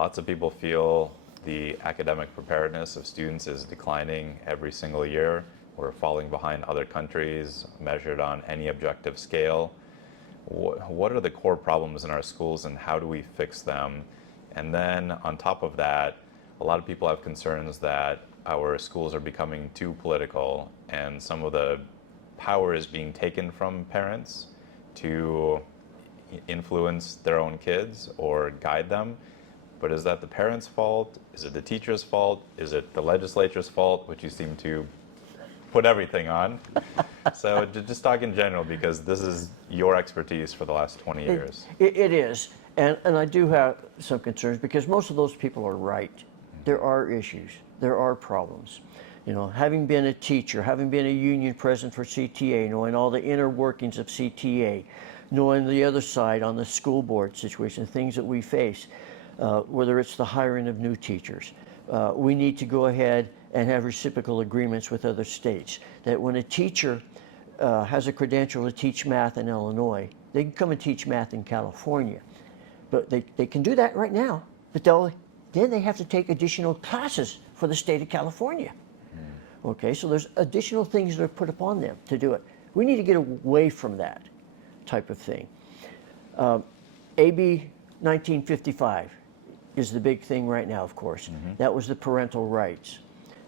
Lots of people feel the academic preparedness of students is declining every single year. We're falling behind other countries measured on any objective scale. What are the core problems in our schools and how do we fix them? And then on top of that, a lot of people have concerns that our schools are becoming too political and some of the power is being taken from parents to influence their own kids or guide them. But is that the parents' fault? Is it the teacher's fault? Is it the legislature's fault, which you seem to put everything on? So just talk in general, because this is your expertise for the last 20 years. It is, and I do have some concerns because most of those people are right. There are issues, there are problems. You know, having been a teacher, having been a union president for CTA, knowing all the inner workings of CTA, knowing the other side on the school board situation, things that we face, whether it's the hiring of new teachers. We need to go ahead and have reciprocal agreements with other states, that when a teacher has a credential to teach math in Illinois, they can come and teach math in California. But they can do that right now, but then they have to take additional classes for the state of California. Okay, so there's additional things that are put upon them to do it. We need to get away from that type of thing. AB 1955 is the big thing right now, of course. That was the parental rights.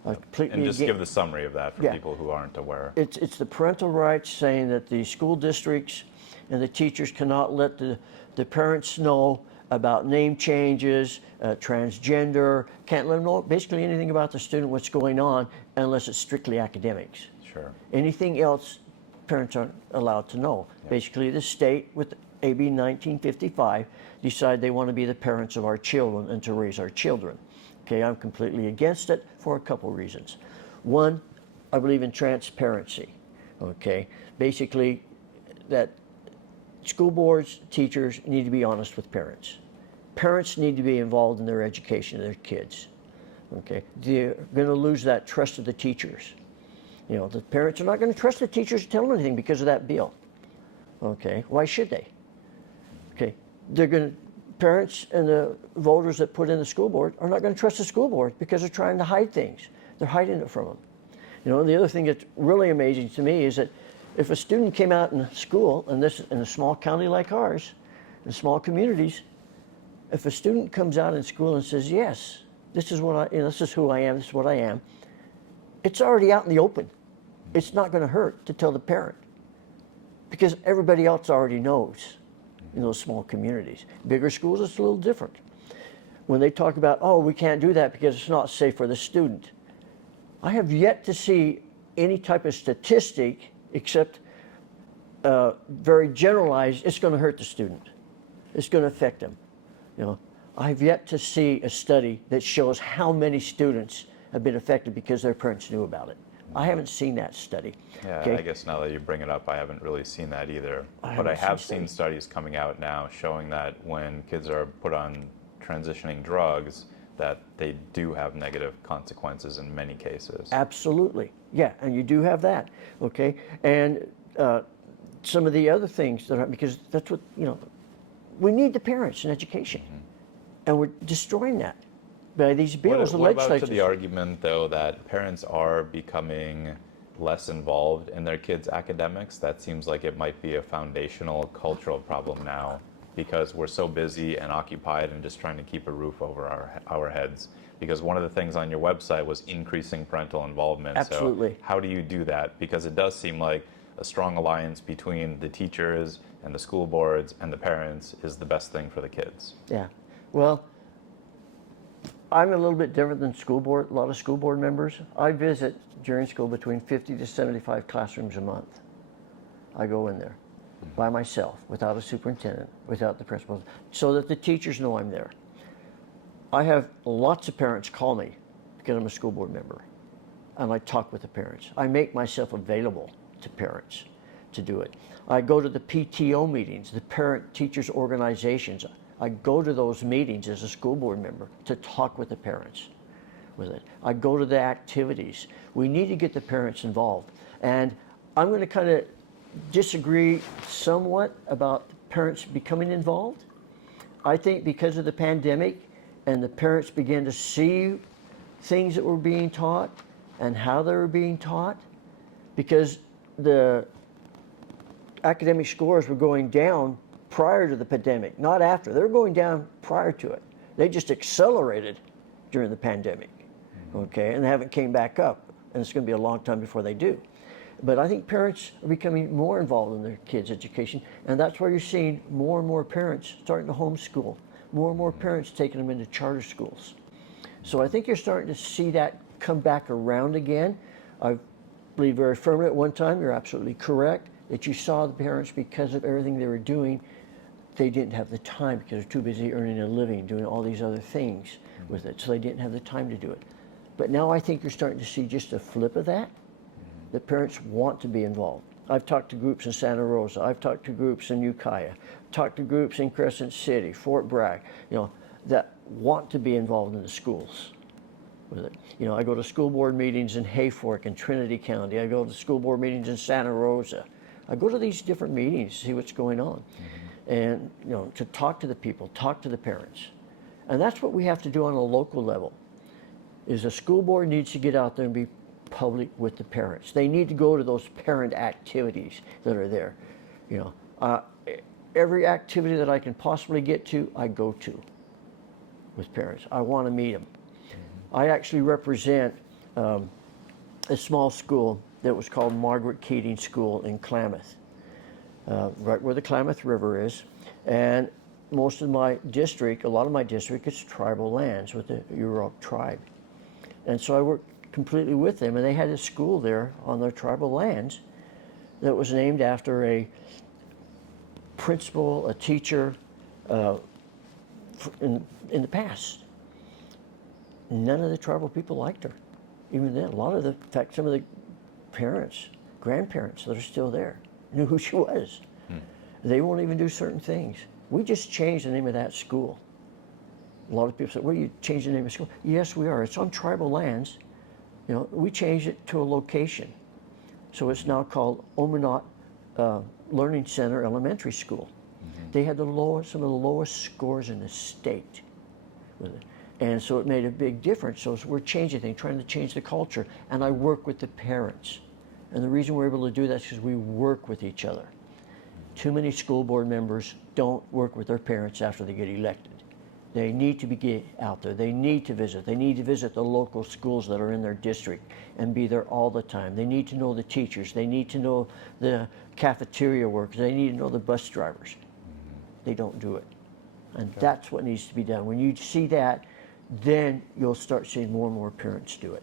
And just give the summary of that for people who aren't aware. It's the parental rights, saying that the school districts and the teachers cannot let the parents know about name changes, transgender, can't let them know basically anything about the student, what's going on, unless it's strictly academics. Sure. Anything else, parents aren't allowed to know. Basically, the state, with AB 1955, decide they want to be the parents of our children and to raise our children. Okay, I'm completely against it for a couple reasons. One, I believe in transparency. Okay, basically that school boards, teachers need to be honest with parents. Parents need to be involved in their education of their kids. Okay, they're going to lose that trust of the teachers. You know, the parents are not going to trust the teachers to tell them anything because of that bill. Okay, why should they? Okay, parents and the voters that put in the school board are not going to trust the school board because they're trying to hide things. They're hiding it from them. You know, and the other thing that's really amazing to me is that if a student came out in school, and this in a small county like ours, in small communities, if a student comes out in school and says, yes, this is what this is who I am, this is what I am, it's already out in the open. It's not going to hurt to tell the parent because everybody else already knows in those small communities. Bigger schools, it's a little different. When they talk about, oh, we can't do that because it's not safe for the student, I have yet to see any type of statistic except very generalized, it's going to hurt the student. It's going to affect them. You know, I've yet to see a study that shows how many students have been affected because their parents knew about it. I haven't seen that study. Yeah, okay? I guess now that you bring it up, I haven't really seen that either. But I have seen studies coming out now showing that when kids are put on transitioning drugs, that they do have negative consequences in many cases. Absolutely, yeah, and you do have that, okay? And some of the other things that are, because that's what, you know, we need the parents in education, and we're destroying that by these bills. What about to the argument, though, that parents are becoming less involved in their kids' academics? That seems like it might be a foundational cultural problem now, because we're so busy and occupied and just trying to keep a roof over our heads. Because one of the things on your website was increasing parental involvement. Absolutely. So how do you do that? Because it does seem like a strong alliance between the teachers and the school boards and the parents is the best thing for the kids. Yeah, well, I'm a little bit different than school board, a lot of school board members. I visit during school between 50 to 75 classrooms a month. I go in there by myself, without a superintendent, without the principal, so that the teachers know I'm there. I have lots of parents call me because I'm a school board member, and I talk with the parents. I make myself available to parents to do it. I go to the PTO meetings, the parent teachers organizations. I go to those meetings as a school board member to talk with the parents with it. I go to the activities. We need to get the parents involved. And I'm going to kind of disagree somewhat about parents becoming involved. I think because of the pandemic, and the parents began to see things that were being taught and how they were being taught, because the academic scores were going down prior to the pandemic, not after. They were going down prior to it. They just accelerated during the pandemic, okay, and they haven't came back up, and it's going to be a long time before they do. But I think parents are becoming more involved in their kids' education, and that's why you're seeing more and more parents starting to homeschool, more and more parents taking them into charter schools. So I think you're starting to see that come back around again. I believe very firmly at one time, you're absolutely correct, that you saw the parents, because of everything they were doing, they didn't have the time because they're too busy earning a living, doing all these other things with it, so they didn't have the time to do it. But now I think you're starting to see just a flip of that. The parents want to be involved. I've talked to groups in Santa Rosa, I've talked to groups in Ukiah, talked to groups in Crescent City, Fort Bragg, that want to be involved in the schools with it. I go to school board meetings in Hayfork and Trinity County. I go to school board meetings in Santa Rosa. I go to these different meetings to see what's going on. And to talk to the people, talk to the parents. And that's what we have to do on a local level, is the school board needs to get out there and be public with the parents. They need to go to those parent activities that are there. Every activity that I can possibly get to, I go to with parents. I want to meet them. I actually represent a small school that was called Margaret Keating School in Klamath, right where the Klamath River is. And most of my district, a lot of my district, is tribal lands with the Eureka tribe. And so I worked completely with them, and they had a school there on their tribal lands that was named after a principal, a teacher in the past. None of the tribal people liked her. Even then, in fact, some of the parents, grandparents that are still there knew who she was. They won't even do certain things. We just changed the name of that school. A lot of people say, well, you changed the name of the school. Yes, we are. It's on tribal lands. We changed it to a location. So it's now called Ominot Learning Center Elementary School. They had some of the lowest scores in the state with it. And so it made a big difference. So we're changing things, trying to change the culture. And I work with the parents. And the reason we're able to do that is because we work with each other. Too many school board members don't work with their parents after they get elected. They need to get out there. They need to visit. They need to visit the local schools that are in their district and be there all the time. They need to know the teachers. They need to know the cafeteria workers. They need to know the bus drivers. They don't do it. And that's what needs to be done. When you see that, then you'll start seeing more and more parents do it.